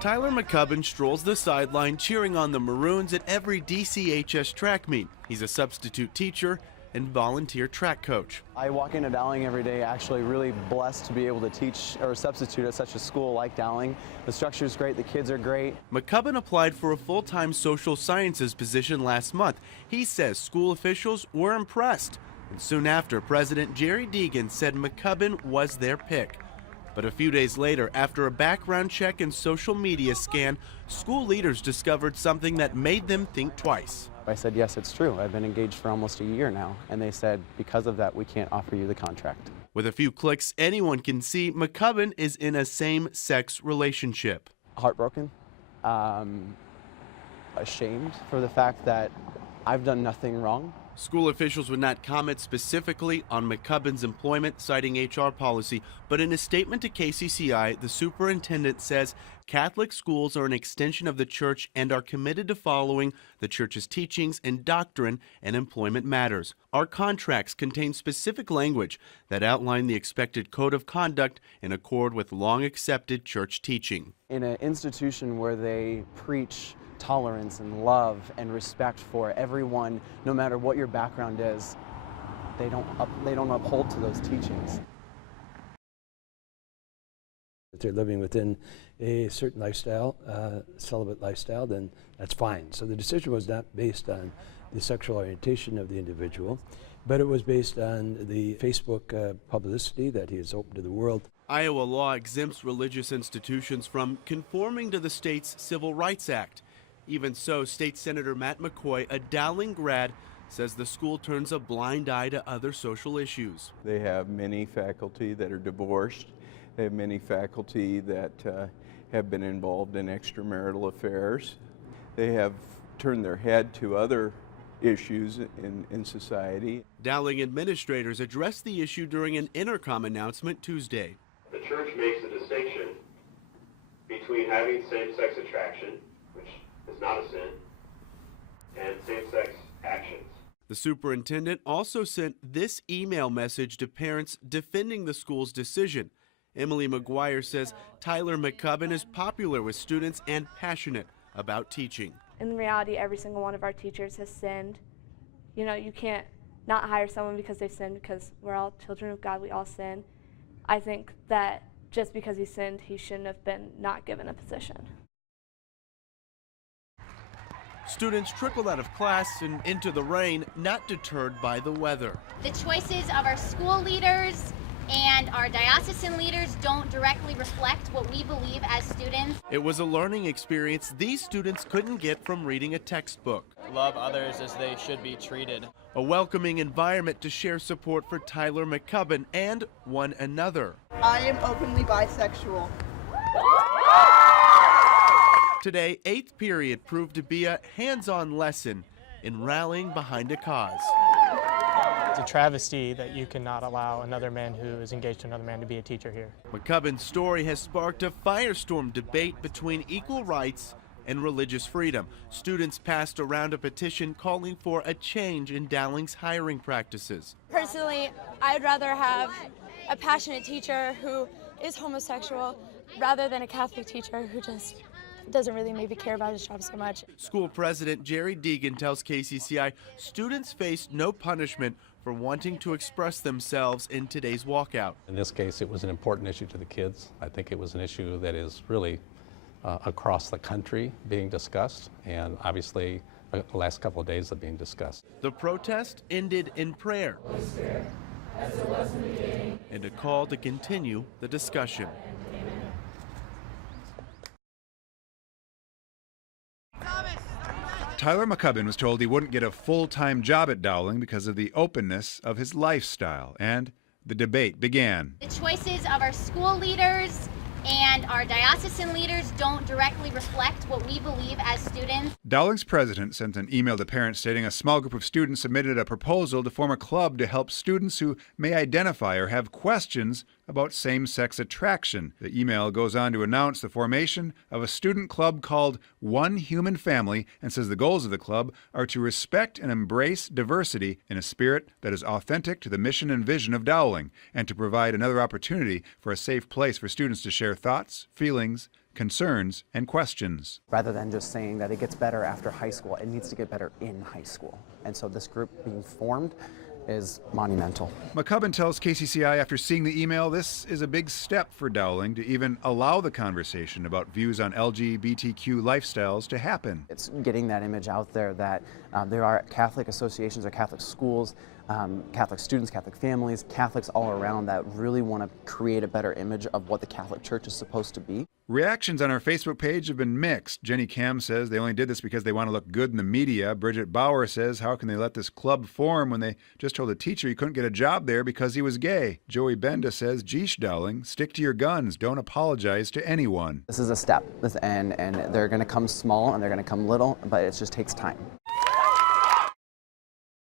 Tyler McCubbin strolls the sideline cheering on the Maroons at every DCHS track meet. He's a substitute teacher and volunteer track coach. I walk into Dowling every day actually really blessed to be able to teach or substitute at such a school like Dowling. The structure is great, the kids are great. McCubbin applied for a full-time social sciences position last month. He says school officials were impressed. And soon after, President Jerry Deegan said McCubbin was their pick. But a few days later, after a background check and social media scan, school leaders discovered something that made them think twice. I said, yes, it's true. I've been engaged for almost a year now. And they said, because of that, we can't offer you the contract. With a few clicks, anyone can see McCubbin is in a same-sex relationship. Heartbroken, ashamed for the fact that I've done nothing wrong. School officials would not comment specifically on McCubbin's employment, citing HR policy, but in a statement to KCCI, the superintendent says Catholic schools are an extension of the church and are committed to following the church's teachings and doctrine and employment matters. Our contracts contain specific language that outline the expected code of conduct in accord with long-accepted church teaching. In an institution where they preach tolerance and love and respect for everyone, no matter what your background is, they don't uphold to those teachings. If they're living within a certain lifestyle, celibate lifestyle, then that's fine. So the decision was not based on the sexual orientation of the individual, but it was based on the Facebook publicity that he is open to the world. Iowa law exempts religious institutions from conforming to the state's Civil Rights Act. Even so, State Senator Matt McCoy, a Dowling grad, says the school turns a blind eye to other social issues. They have many faculty that are divorced. They have many faculty that have been involved in extramarital affairs. They have turned their head to other issues in society. Dowling administrators addressed the issue during an intercom announcement Tuesday. The church makes a distinction between having same-sex attraction, which is not a sin, and same-sex actions. The superintendent also sent this email message to parents defending the school's decision. Emily McGuire says Tyler McCubbin is popular with students and passionate about teaching. In reality, every single one of our teachers has sinned. You know, you can't not hire someone because they've sinned, because we're all children of God, we all sin. I think that just because he sinned, he shouldn't have been not given a position. Students trickled out of class and into the rain, not deterred by the weather. The choices of our school leaders and our diocesan leaders don't directly reflect what we believe as students. It was a learning experience these students couldn't get from reading a textbook. Love others as they should be treated. A welcoming environment to share support for Tyler McCubbin and one another. I am openly bisexual. Today, 8th period proved to be a hands-on lesson in rallying behind a cause. It's a travesty that you cannot allow another man who is engaged to another man to be a teacher here. McCubbin's story has sparked a firestorm debate between equal rights and religious freedom. Students passed around a petition calling for a change in Dowling's hiring practices. Personally, I'd rather have a passionate teacher who is homosexual rather than a Catholic teacher who just doesn't really maybe care about his job so much. School President Jerry Deegan tells KCCI students faced no punishment for wanting to express themselves in today's walkout. In this case, it was an important issue to the kids. I think it was an issue that is really across the country being discussed, and obviously the last couple of days of being discussed. The protest ended in prayer and a call to continue the discussion. Tyler McCubbin was told he wouldn't get a full-time job at Dowling because of the openness of his lifestyle, and the debate began. The choices of our school leaders and our diocesan leaders don't directly reflect what we believe as students. Dowling's president sent an email to parents stating a small group of students submitted a proposal to form a club to help students who may identify or have questions about same-sex attraction. The email goes on to announce the formation of a student club called One Human Family and says the goals of the club are to respect and embrace diversity in a spirit that is authentic to the mission and vision of Dowling, and to provide another opportunity for a safe place for students to share thoughts, feelings, concerns, and questions. Rather than just saying that it gets better after high school, it needs to get better in high school. And so this group being formed is monumental. McCubbin tells KCCI after seeing the email, this is a big step for Dowling to even allow the conversation about views on LGBTQ lifestyles to happen. It's getting that image out there that there are Catholic associations or Catholic schools, Catholic students, Catholic families, Catholics all around that really want to create a better image of what the Catholic Church is supposed to be. Reactions on our Facebook page have been mixed. Jenny Cam says they only did this because they want to look good in the media. Bridget Bauer says, how can they let this club form when they just told a teacher he couldn't get a job there because he was gay? Joey Benda says, geesh, Dowling, stick to your guns. Don't apologize to anyone. This is a step, and they're going to come small and they're going to come little, but it just takes time.